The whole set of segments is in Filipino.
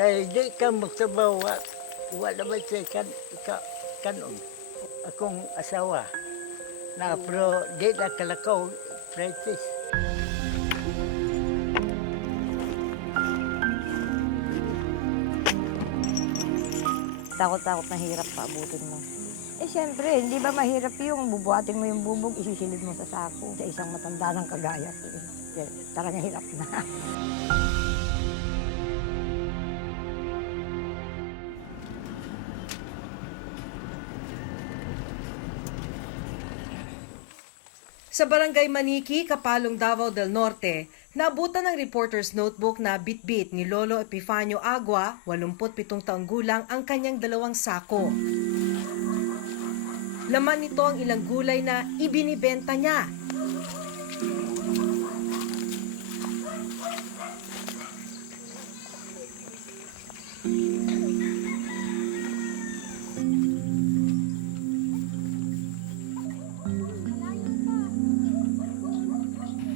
Kaya di ka magsabaw, wala ba siya kanon. Akong asawa. Na pero di na kalakaw, practice. Takot-takot na hirap paabutin mo. Eh siyempre, hindi ba mahirap yung bubuhatin mo yung bubog, isisilid mo sa sako sa isang matanda ng kagaya ko. Talagang hirap na. Sa Barangay Maniki, Kapalong, Davao del Norte, naabutan ng reporter's notebook na bitbit ni Lolo Epifanio Agua, 87 taong gulang, ang kanyang 2 sako. Laman nito ang ilang gulay na ibinibenta niya.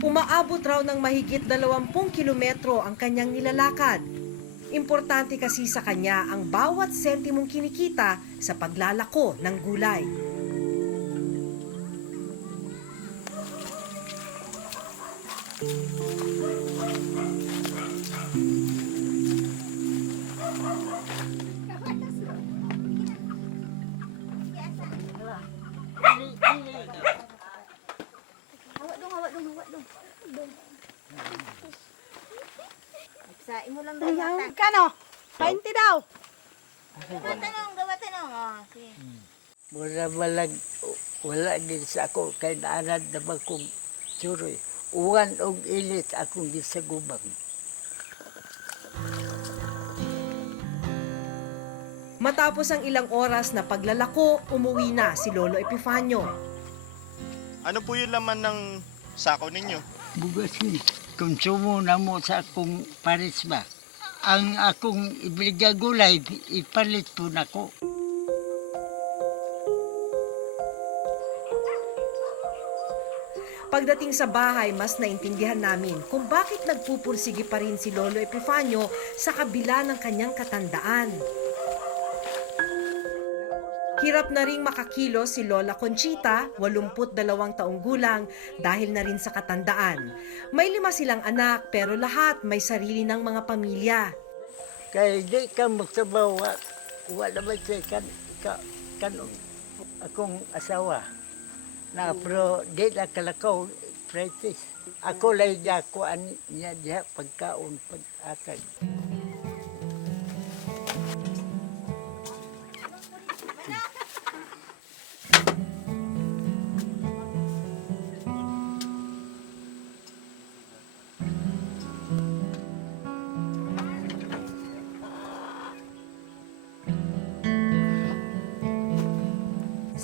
Umaabot raw ng mahigit 20 kilometro ang kanyang nilalakad. Importante kasi sa kanya ang bawat sentimong kinikita sa paglalako ng gulay. Sa imo lang daw. Kano? 20 daw. Gawa tanong. Oh, sige. Mura malag, wala din sa ako, kay naanad naman kong suroy. Uwan og ilit akong gisagubang. Matapos ang ilang oras na paglalako, umuwi na si Lolo Epifanio. Ano po yung laman ng sako ninyo? Bugas ni, konsumo na mo sa akong paris ba? Ang akong ibiliga gulay, ipalit po na ko. Pagdating sa bahay, mas naintindihan namin kung bakit nagpupursige pa rin si Lolo Epifanio sa kabila ng kanyang katandaan. Hirap na ring makakilos si Lola Conchita, 82 taong gulang, dahil na rin sa katandaan. May 5 silang anak pero lahat may sarili ng mga pamilya. Kaya di ka magsabaw, wala ba siya kanon. Akong asawa. Na pero di na kalakaw, practice. Ako lang niya kuan niya diha pagkaon, pag-atag.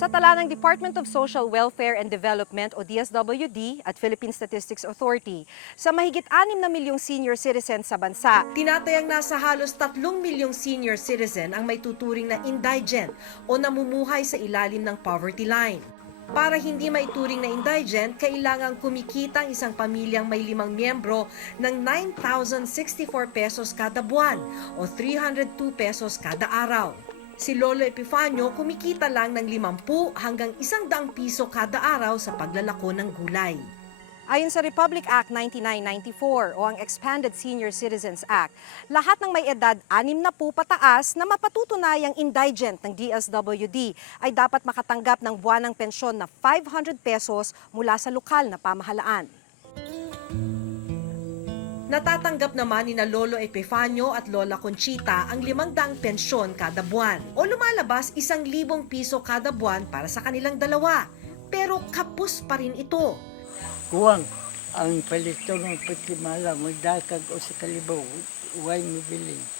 Sa tala ng Department of Social Welfare and Development o DSWD at Philippine Statistics Authority, sa mahigit 6 na milyong senior citizens sa bansa, tinatayang nasa halos 3 milyong senior citizen ang may tuturing na indigent o namumuhay sa ilalim ng poverty line. Para hindi maituring na indigent, kailangang kumikita ang isang pamilyang may 5 miyembro ng 9,064 pesos kada buwan o 302 pesos kada araw. Si Lolo Epifanio kumikita lang ng 50 hanggang 100 piso kada araw sa paglalako ng gulay. Ayon sa Republic Act 9994 o ang Expanded Senior Citizens Act, lahat ng may edad 60 pataas na mapatutunayang indigent ng DSWD ay dapat makatanggap ng buwanang pensyon na 500 pesos mula sa lokal na pamahalaan. Natatanggap naman ni na Lolo Epifanio at Lola Conchita ang 500 pensyon kada buwan o lumalabas 1,000 piso kada buwan para sa kanilang dalawa. Pero kapos pa rin ito. Kuwang ang palito ng patimala, magdakag o sa kalibaw, huwag mibiling.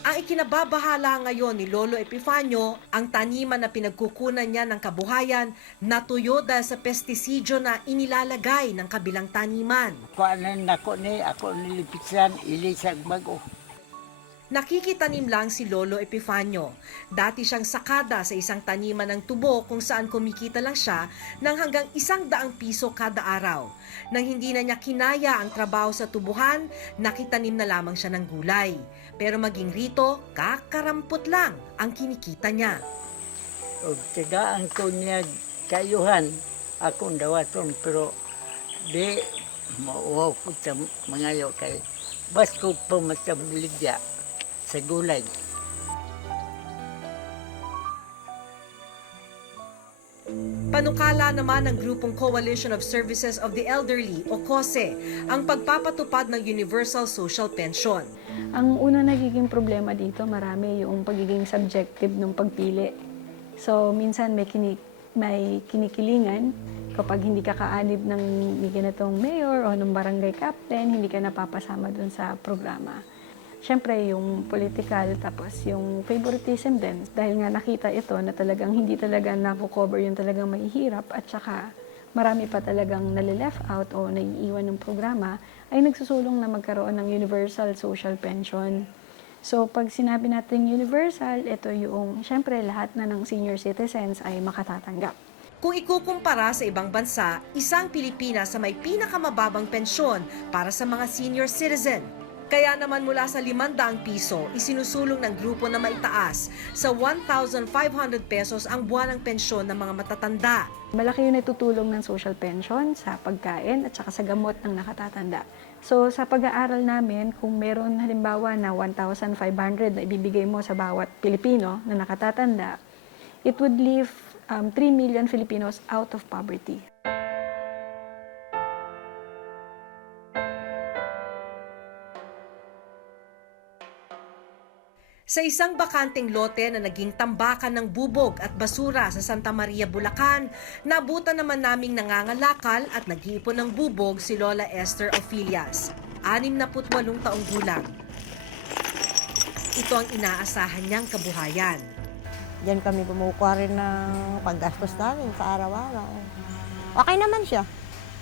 Ang ikinababahala ngayon ni Lolo Epifanio, ang taniman na pinagkukunan niya ng kabuhayan, natuyo dahil sa pestisidyo na inilalagay ng kabilang taniman. Kuanan ako ni, ako nilipisan, ilisag bago. Nakikitanim lang si Lolo Epifanio. Dati siyang sakada sa isang taniman ng tubo kung saan kumikita lang siya ng hanggang 100 piso kada araw. Nang hindi na niya kinaya ang trabaho sa tubuhan, nakitanim na lamang siya ng gulay. Pero maging rito, kakarampot lang ang kinikita niya. O tigaan ko niya kayuhan, akong dawaton, pero di mauwaw ko sa mga yo kay bas ko pumasabilidya sa gulay. Panukala naman ng grupong Coalition of Services of the Elderly o COSE ang pagpapatupad ng Universal Social Pension. Ang unang nagiging problema dito, marami yung pagiging subjective ng pagpili. So, minsan may kinikilingan kapag hindi ka kaanib ng ganitong mayor o ng barangay captain, hindi ka napapasama dun sa programa. Siyempre, yung political, tapos yung favoritism din. Dahil nga nakita ito na talagang hindi talaga napo-cover yung talagang mahihirap at saka marami pa talagang nalileft out o naiiwan ng programa, ay nagsusulong na magkaroon ng universal social pension. So, pag sinabi natin universal, ito yung, siyempre, lahat na ng senior citizens ay makatatanggap. Kung ikukumpara sa ibang bansa, isang Pilipinas sa may pinakamababang pensyon para sa mga senior citizen. Kaya naman mula sa 500 piso, isinusulong ng grupo na maitaas sa 1,500 pesos ang buwanang pensyon ng mga matatanda. Malaki yung natutulong ng social pension sa pagkain at saka sa gamot ng nakatatanda. So sa pag-aaral namin, kung meron halimbawa na 1,500 na ibibigay mo sa bawat Pilipino na nakatatanda, it would leave 3 million Filipinos out of poverty. Sa isang bakanteng lote na naging tambakan ng bubog at basura sa Santa Maria, Bulacan, nabutan naman naming nangangalakal at nag-iipon ng bubog si Lola Esther Ofilias, 68 taong gulang. Ito ang inaasahan niyang kabuhayan. Diyan kami kumukuha rin ng paggastos namin sa araw-araw. Okay naman siya.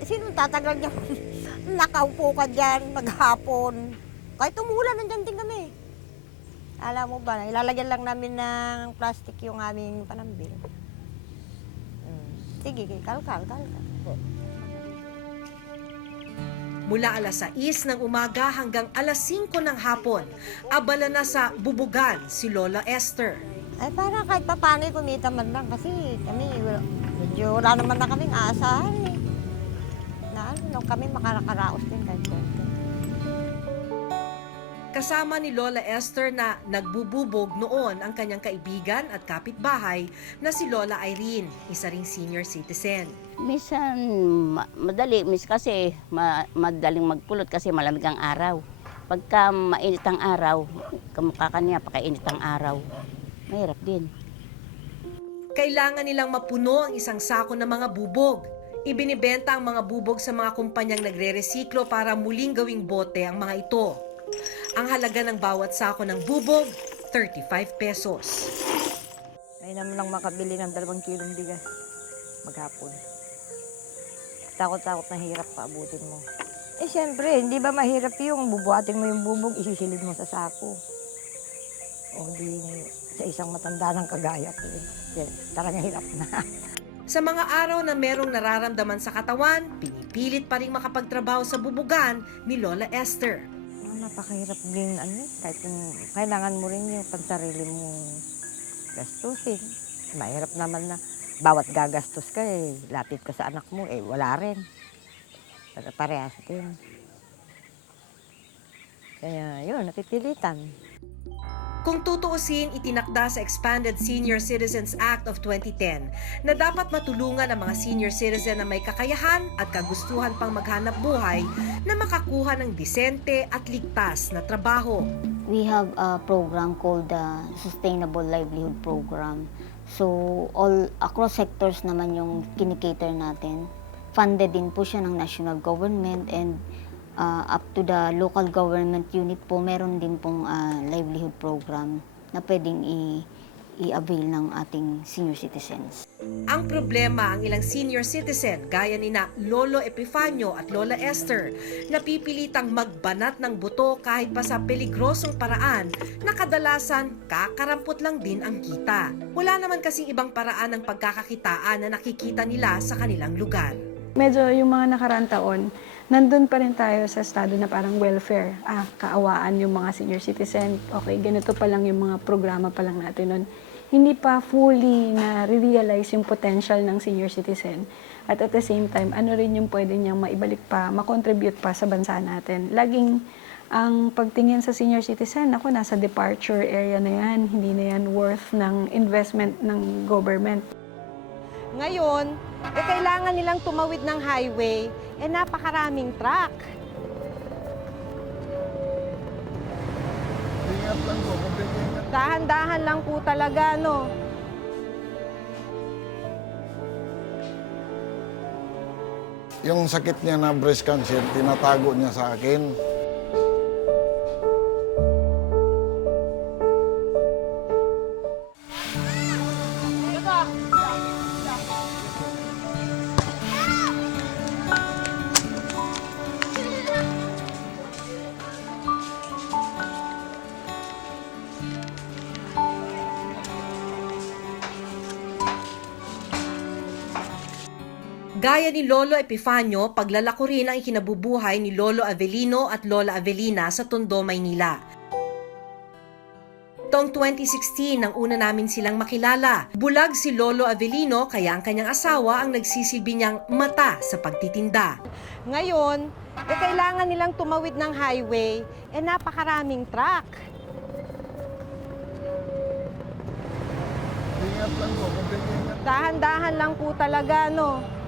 Sino tatagal niya? Nakaupo ka dyan, maghapon. Kahit umulan, nandyan din kami. Alam mo ba, ilalagyan lang namin ng plastic yung aming panambil. Sige, kalkal. Mula alas 6 ng umaga hanggang alas 5 ng hapon, abala na sa bubugan si Lola Esther. Ay, parang kahit pa paano kumita man lang kasi kami, medyo wala naman na kaming aasahan eh. Na ano, kami makarakaraos din kahit konti. Kasama ni Lola Esther na nagbububog noon ang kanyang kaibigan at kapitbahay na si Lola Irene, isa ring senior citizen. Minsan madali, kasi madaling magpulot kasi malamig ang araw. Pagka mainit ang araw, kamukha kanya pakainit ang araw, mahirap din. Kailangan nilang mapuno ang isang sako ng mga bubog. Ibinibenta ang mga bubog sa mga kumpanyang nagre-resiklo para muling gawing bote ang mga ito. Ang halaga ng bawat sako ng bubog, 35 pesos. Ay naman lang makabili ng 2 kilong bigas maghapon. Takot-takot na hirap paabutin mo. Eh siyempre, hindi ba mahirap yung bubuhatin mo yung bubog, isisilid mo sa sako. O di sa isang matanda ng kagaya ko. Talagang hirap na. Sa mga araw na merong nararamdaman sa katawan, pinipilit pa rin makapagtrabaho sa bubugan ni Lola Esther. Napakahirap din, kahit yung kailangan mo rin yung pansarili mong gastusin. Mahirap naman na bawat gagastos ka, lapit ka sa anak mo, wala rin. Parehas din. Kaya yun, napipilitan. Kung tutuusin, itinakda sa Expanded Senior Citizens Act of 2010 na dapat matulungan ang mga senior citizen na may kakayahan at kagustuhan pang maghanap buhay na makakuha ng disente at ligtas na trabaho. We have a program called the Sustainable Livelihood Program. So all across sectors naman yung kinikater natin. Funded din po siya ng national government and up to the local government unit po, meron din pong livelihood program na pwedeng i-avail ng ating senior citizens. Ang problema ang ilang senior citizen gaya ni na Lolo Epifanio at Lola Esther na pipilitang magbanat ng buto kahit pa sa peligrosong paraan na kadalasan kakarampot lang din ang kita. Wala naman kasing ibang paraan ng pagkakakitaan na nakikita nila sa kanilang lugar. Medyo yung mga nakaraang taon, nandun pa rin tayo sa estado na parang welfare. Kaawaan yung mga senior citizen. Okay, ganito pa lang yung mga programa pa lang natin nun. Hindi pa fully na-realize yung potential ng senior citizen. At the same time, ano rin yung pwede niyang maibalik pa, makontribute pa sa bansa natin. Laging ang pagtingin sa senior citizen, ako nasa departure area na yan, hindi na yan worth ng investment ng government. Ngayon, kailangan nilang tumawid ng highway, napakaraming truck. Dahan-dahan lang po talaga, no? Yung sakit niya na breast cancer, tinatago niya sa akin. Gaya ni Lolo Epifanio, paglalako rin ang ikinabubuhay ni Lolo Avelino at Lola Avelina sa Tondo, Maynila. Taong 2016 nang una namin silang makilala. Bulag si Lolo Avelino kaya ang kanyang asawa ang nagsisilbi niyang mata sa pagtitinda. Ngayon, kailangan nilang tumawid ng highway, napakaraming truck. Dahan-dahan lang po talaga, no?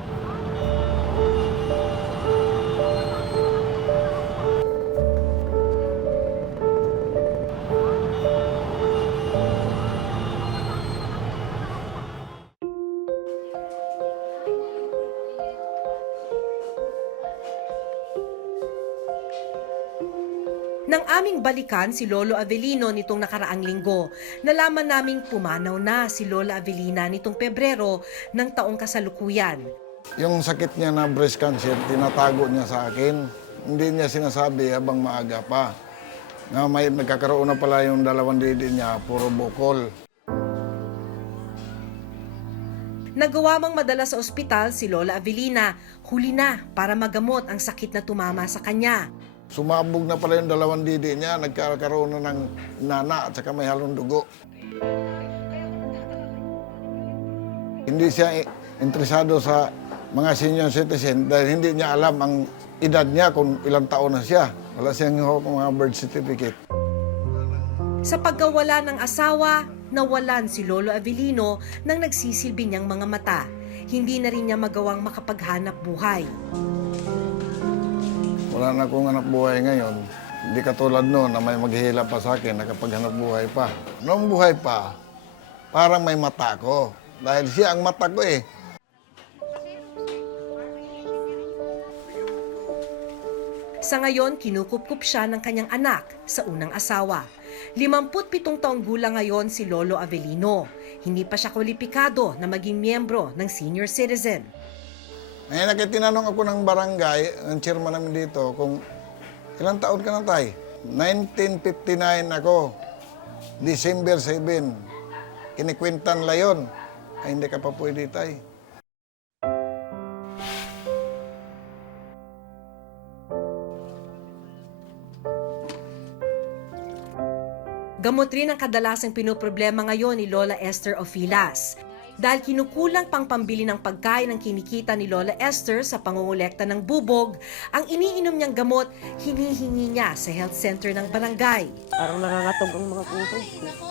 Nang aming balikan si Lolo Avelino nitong nakaraang linggo, nalaman naming pumanaw na si Lola Avelina nitong Pebrero ng taong kasalukuyan. Yung sakit niya na breast cancer, tinatago niya sa akin. Hindi niya sinasabi habang maaga pa. Na may nagkakaroon na pala yung dalawang didi niya, puro bukol. Nagawa mang madala sa ospital si Lola Avelina, huli na para magamot ang sakit na tumama sa kanya. Sumabog na pala yung dalawang didi niya, nagkakaroon na ng nana at saka may halong dugo. Hindi siya interesado sa mga senior citizen dahil hindi niya alam ang edad niya kung ilang taon na siya. Wala siyang hawak ng mga birth certificate. Sa pagkawala ng asawa, nawalan si Lolo Avelino ng nagsisilbi niyang mga mata. Hindi na rin niya magawang makapaghanap buhay. Wala na akong anak buhay ngayon. Hindi katulad noon na may maghihila pa sa akin, nakapaghanap buhay pa. Noong buhay pa, parang may mata ko. Dahil siya ang mata ko eh. Sa ngayon, kinukupkup siya ng kanyang anak sa unang asawa. 57 taong gulang ngayon si Lolo Avelino. Hindi pa siya kwalipikado na maging miyembro ng senior citizen. Ngayon, tinanong ako ng barangay, ng chairman namin dito, kung ilang taon ka na, tay? 1959 ako, December 7. Kinikwintan la yun. Ay, hindi ka pa pwede, tay. Gamot rin ang kadalasang pinoproblema ngayon ni Lola Esther Ofilas. Dahil kinukulang pang pambili ng pagkain ang kinikita ni Lola Esther sa pangungulekta ng bubog, ang iniinom niyang gamot, hinihingi niya sa health center ng barangay. Parang nangangatog ang mga puso ko.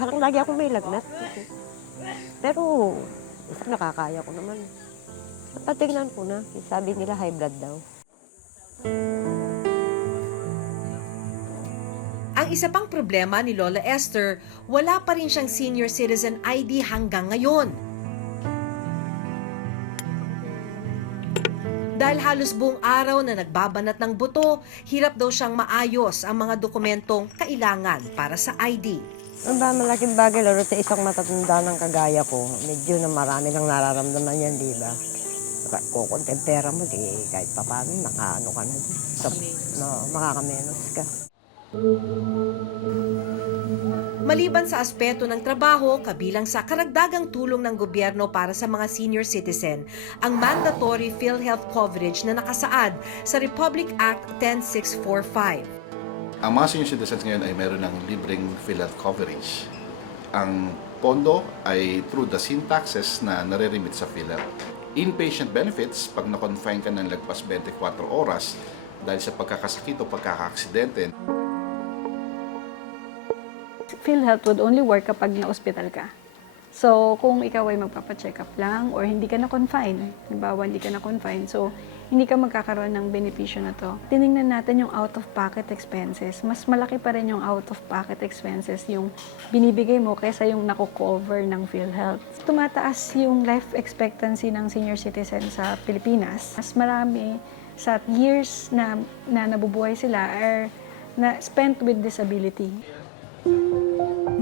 Parang lagi ako may lagnat. Pero, isang nakakaya ko naman. Patignan ko na. Sabi nila high blood daw. Ang isa pang problema ni Lola Esther, wala pa rin siyang senior citizen ID hanggang ngayon. Dahil halos buong araw na nagbabanat ng buto, hirap daw siyang maayos ang mga dokumentong kailangan para sa ID. Ang ba, malaking bagay, lalo sa isang matatanda ng kagaya ko, medyo na marami nang nararamdaman yan, di ba? Kukunti ang pera mo, di kahit pa paano, nakaano ka na dyan. Makakamenos ka. Maliban sa aspeto ng trabaho, kabilang sa karagdagang tulong ng gobyerno para sa mga senior citizen, ang mandatory PhilHealth coverage na nakasaad sa Republic Act 10645. Ang mga senior citizens ngayon ay meron ng libreng PhilHealth coverage. Ang pondo ay through the sin taxes na nare-remit sa PhilHealth. Inpatient benefits, pag na-confine ka ng lagpas 24 oras dahil sa pagkakasakit o pagkakaaksidente. PhilHealth would only work kapag na-hospital ka. So, kung ikaw ay magpapacheck up lang or hindi ka na-confine, halimbawa hindi ka na-confine, so hindi ka magkakaroon ng benepisyo na to. Tinignan natin yung out-of-pocket expenses. Mas malaki pa rin yung out-of-pocket expenses yung binibigay mo kaysa yung nakukover ng PhilHealth. Tumataas yung life expectancy ng senior citizen sa Pilipinas. Mas marami sa years na nabubuhay sila are spent with disability.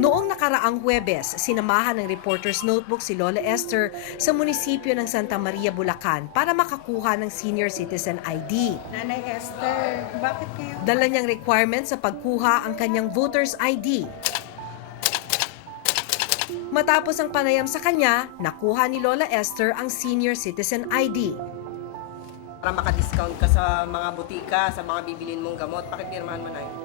Noong nakaraang Huwebes, sinamahan ng Reporter's Notebook si Lola Esther sa munisipyo ng Santa Maria, Bulacan para makakuha ng Senior Citizen ID. Nanay Esther, bakit kayo? Dala niyang requirement sa pagkuha ang kanyang voter's ID. Matapos ang panayam sa kanya, nakuha ni Lola Esther ang Senior Citizen ID. Para maka-discount ka sa mga butika, sa mga bibilin mong gamot, pakipirmahan mo na yun.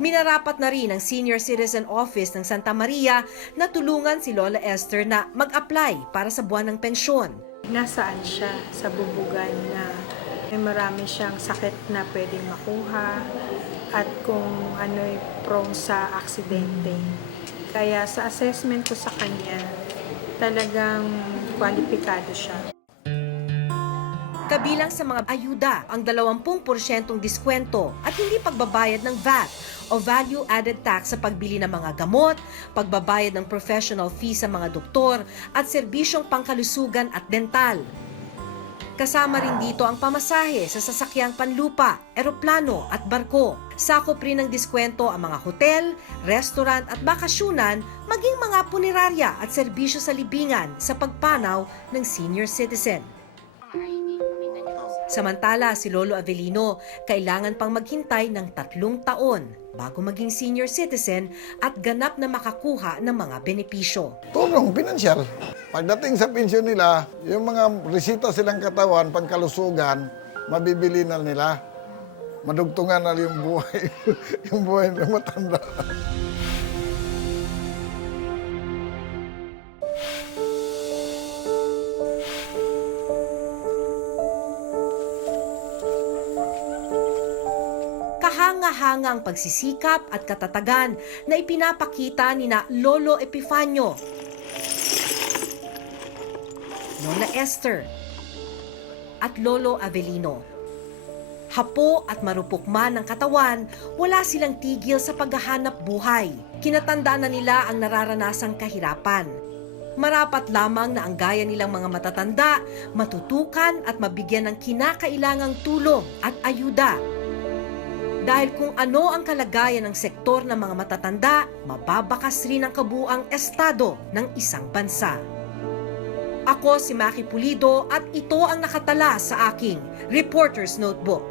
Minarapat na rin ang Senior Citizen Office ng Santa Maria na tulungan si Lola Esther na mag-apply para sa buwan ng pensyon. Nasaan siya sa bubugan na may marami siyang sakit na pwedeng makuha at kung ano'y prone sa aksidente. Kaya sa assessment ko sa kanya, talagang kwalipikado siya. Kabilang sa mga ayuda ang 20% diskwento at hindi pagbabayad ng VAT o value-added tax sa pagbili ng mga gamot, pagbabayad ng professional fee sa mga doktor at serbisyong pangkalusugan at dental. Kasama rin dito ang pamasahe sa sasakyang panlupa, eroplano at barko. Sakop rin ng diskwento ang mga hotel, restaurant at bakasyunan, maging mga punerarya at serbisyo sa libingan sa pagpanaw ng senior citizen. Samantala, si Lolo Avelino, kailangan pang maghintay ng 3 taon bago maging senior citizen at ganap na makakuha ng mga benepisyo. Tulong, pinansyal. Pagdating sa pensyon nila, yung mga resita silang katawan, pangkalusugan, mabibili na nila. Madugtungan na yung buhay, yung buhay ng matanda. Kahanga-hanga ang pagsisikap at katatagan na ipinapakita ni na Lolo Epifanio, Lola Esther, at Lolo Avelino. Hapo at marupok man ang katawan, wala silang tigil sa paghahanap buhay. Kinatandaan na nila ang nararanasang kahirapan. Marapat lamang na ang gaya nilang mga matatanda, matutukan at mabigyan ng kinakailangang tulong at ayuda. Dahil kung ano ang kalagayan ng sektor ng mga matatanda, mababakas rin ang kabuuang estado ng isang bansa. Ako si Maki Pulido at ito ang nakatala sa aking Reporter's Notebook.